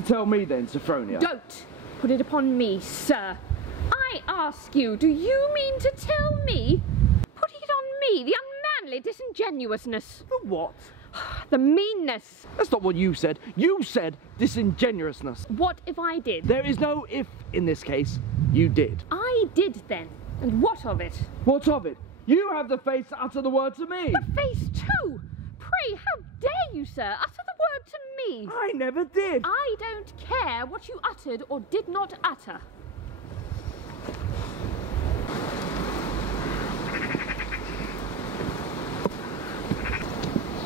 to tell me then, Sophronia? Don't put it upon me, sir. I ask you, do you mean to tell me? Put it on me, the unmanly disingenuousness. The what? The meanness. That's not what you said. You said disingenuousness. What if I did? There is no if in this case. You did. I did then. And what of it? What of it? You have the face to utter the word to me. The face too? Pray, how dare you, sir, utter the word to me? I never did. I don't care what you uttered or did not utter.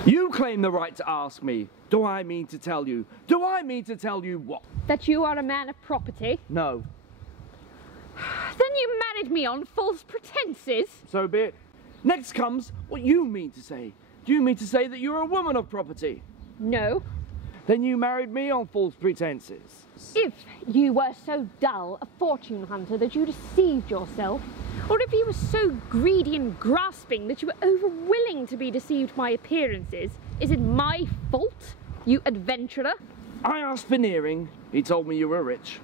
You claim the right to ask me. Do I mean to tell you? Do I mean to tell you what? That you are a man of property? No. Then you married me on false pretences? So be it. Next comes what you mean to say. Do you mean to say that you're a woman of property? No. Then you married me on false pretenses. If you were so dull a fortune hunter that you deceived yourself, or if you were so greedy and grasping that you were over-willing to be deceived by appearances, is it my fault, you adventurer? I asked Veneering. He told me you were rich.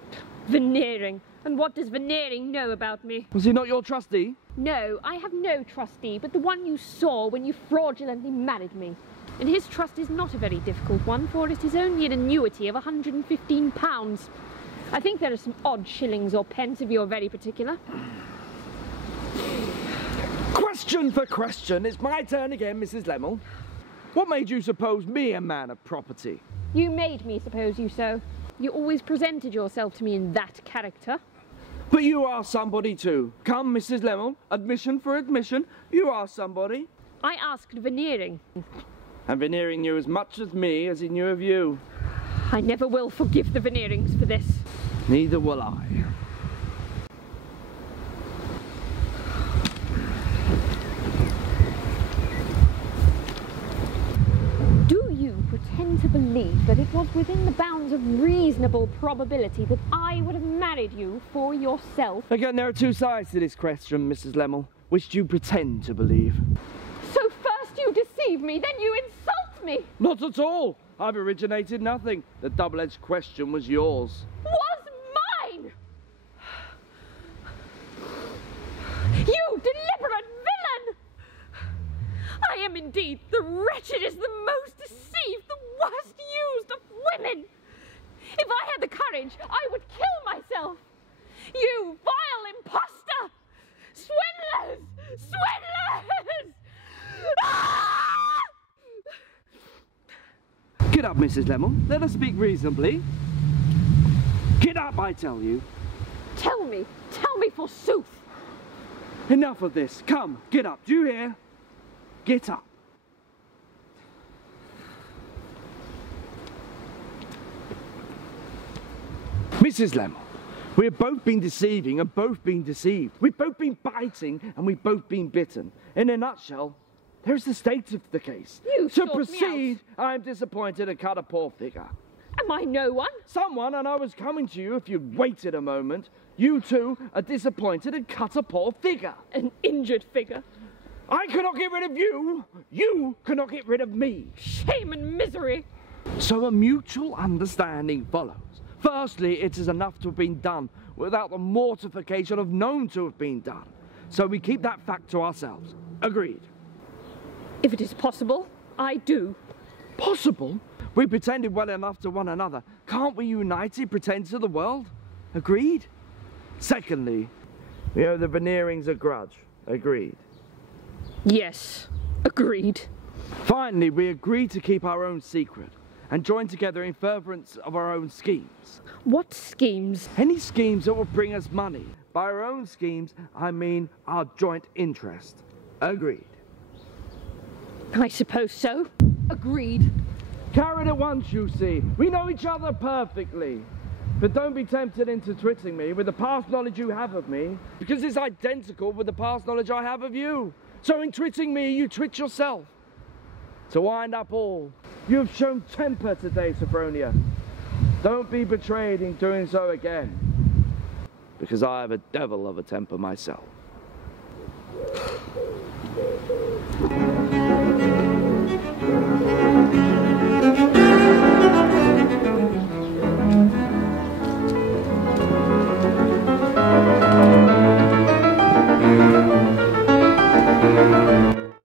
Veneering? And what does Veneering know about me? Was he not your trustee? No, I have no trustee but the one you saw when you fraudulently married me. And his trust is not a very difficult one, for it is only an annuity of £115. I think there are some odd shillings or pence if you're very particular. Question for question. It's my turn again, Mrs. Lemmel. What made you suppose me a man of property? You made me suppose you so. You always presented yourself to me in that character. But you are somebody too. Come, Mrs. Lemmel, admission for admission. You are somebody. I asked Veneering. And Veneering knew as much of me as he knew of you. I never will forgive the Veneerings for this. Neither will I. Do you pretend to believe that it was within the bounds of reasonable probability that I would have married you for yourself? Again, there are two sides to this question, Mrs. Lemmel. Which do you pretend to believe? So first you deceive me, then you insult me. Not at all. I've originated nothing. The double-edged question was yours. Was mine! You deliberate villain! I am indeed the wretchedest, the most deceived, the worst used of women. If I had the courage, I would kill myself. You vile impostor! Swindlers! Swindlers! Ah! Get up, Mrs. Lemmel. Let us speak reasonably. Get up, I tell you. Tell me forsooth. Enough of this. Come, get up. Do you hear? Get up. Mrs. Lemmel, we have both been deceiving and both been deceived. We've both been biting and we've both been bitten. In a nutshell, there's the state of the case. You to sought me proceed, I'm disappointed and cut a poor figure. Am I no one? Someone, and I was coming to you if you'd waited a moment. You too are disappointed and cut a poor figure. An injured figure. I cannot get rid of you. You cannot get rid of me. Shame and misery. So a mutual understanding follows. Firstly, it is enough to have been done without the mortification of known to have been done. So we keep that fact to ourselves. Agreed? If it is possible, I do. Possible? We pretended well enough to one another. Can't we united pretend to the world? Agreed? Secondly, we owe the Veneerings a grudge. Agreed? Yes, agreed. Finally, we agreed to keep our own secret and join together in furtherance of our own schemes. What schemes? Any schemes that will bring us money. By our own schemes, I mean our joint interest. Agreed? I suppose so. Agreed. Carried at once, you see. We know each other perfectly. But don't be tempted into twitting me with the past knowledge you have of me, because it's identical with the past knowledge I have of you. So in twitting me, you twit yourself. To wind up all, you have shown temper today, Sophronia. Don't be betrayed in doing so again, because I have a devil of a temper myself.